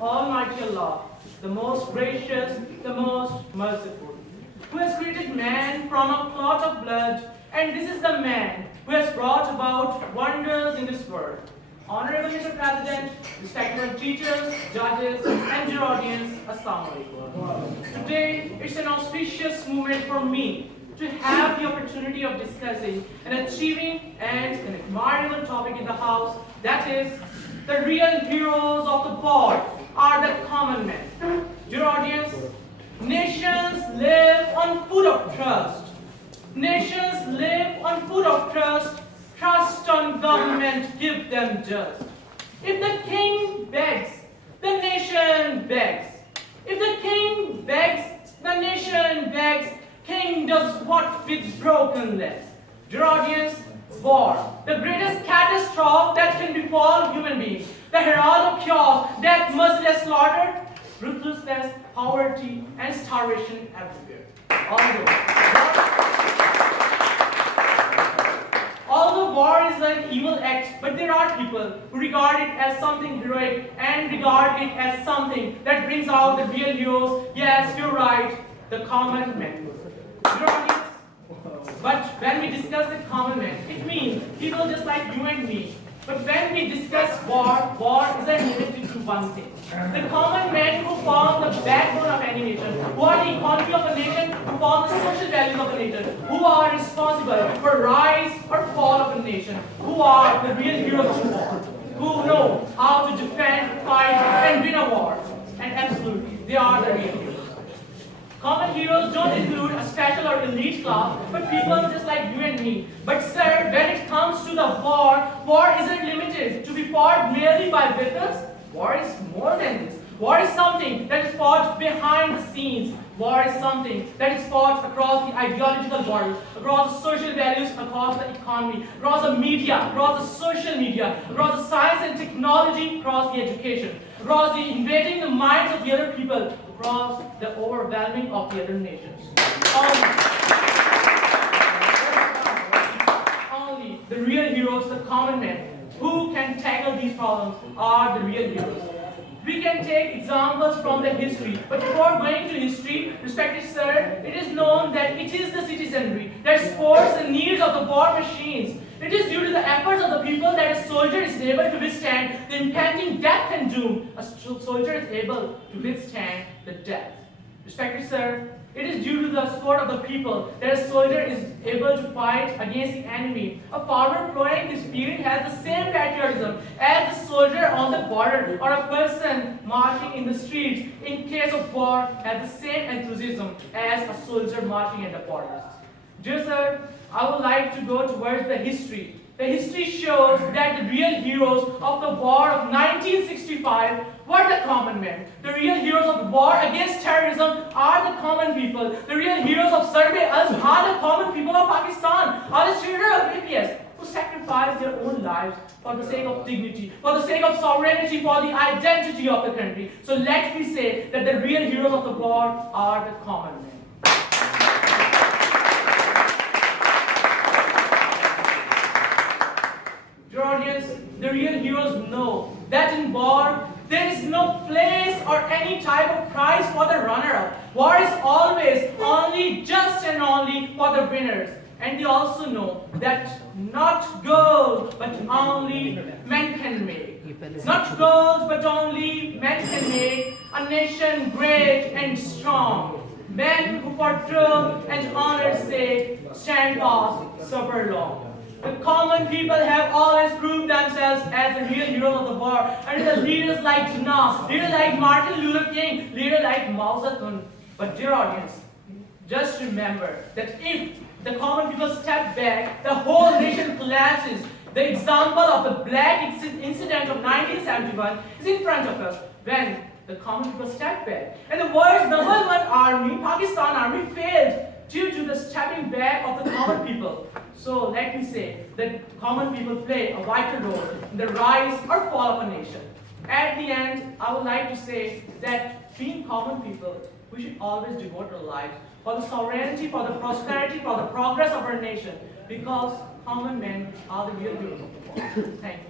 Almighty Allah, the most gracious, the most merciful, who has created man from a clot of blood, and this is the man who has brought about wonders in this world. Honorable Mr. President, respected teachers, judges, and dear audience, Assalamu Alaikum. Today, it's an auspicious moment for me to have the opportunity of discussing an achieving and an admirable topic in the House, that is, the real heroes of the board are the common men. Dear audience, nations live on food of trust. Nations live on food of trust. Trust on government give them just. If the king begs, the nation begs. If the king begs, the nation begs. King does what with broken legs? Dear audience, war, the greatest catastrophe that can befall human beings. The herald of chaos, death, merciless slaughter, ruthlessness, poverty, and starvation everywhere. Although war is an evil act, but there are people who regard it as something heroic and regard it as something that brings out the real heroes. Yes, you're right, the common man. But when we discuss the common man, it means people just like you and me. But when we discuss war, war isn't limited to one thing. The common men who form the backbone of any nation, who are the economy of a nation, who form the social values of a nation, who are responsible for rise or fall of a nation, who are the real heroes of war, who know how to defend, fight, and win a war. And absolutely, they are the real heroes. Common heroes don't include a special or elite class, but people just like you and me. But sir, when it comes to the war, war isn't limited to be fought merely by weapons. War is more than this. War is something that is fought behind the scenes. War is something that is fought across the ideological borders, across the social values, across the economy, across the media, across the social media, across the science and technology, across the education, across the invading the minds of the other people, across the overwhelming of the other nations. Only the real heroes, the common men, who can tackle these problems are the real heroes. We can take examples from the history, but before going to history, respected sir, it is known that it is the citizenry that supports the needs of the war machines. It is due to the efforts of the people that a soldier is able to withstand the impending death and doom. A soldier is able to withstand the death. Respected sir, it is due to the support of the people that a soldier is able to fight against the enemy. A farmer plowing his field has the same patriotism as the soldier on the border, or a person marching in the streets in case of war has the same enthusiasm as a soldier marching at the borders. Dear sir, I would like to go towards the history. The history shows that the real heroes of the war of 1965 were the common men. The real heroes of the war against terrorism are the common people. The real heroes of Survey Us are the common people of Pakistan, are the children of APS, who sacrificed their own lives for the sake of dignity, for the sake of sovereignty, for the identity of the country. So let me say that the real heroes of the war are the common men. Dear audience, the real heroes know that in war, there is no place or any type of prize for the runner-up. War is always only, just and only for the winners. And they also know that not gold, but only men can make. Not gold, but only men can make a nation great and strong. Men who for truth and honor's sake stand fast, suffer long. The common people have always proved themselves as the real heroes of the war, and the leaders like Jinnah, leaders like Martin Luther King, leaders like Mao Zedong. But dear audience, just remember that if the common people step back, the whole nation collapses. The example of the black incident of 1971 is in front of us when the common people stepped back. And the world's number one army, Pakistan army, failed due to the stepping back of the common people. So let me say that common people play a vital role in the rise or fall of a nation. At the end, I would like to say that being common people, we should always devote our lives for the sovereignty, for the prosperity, for the progress of our nation, because common men are the real heroes of the world. Thank you.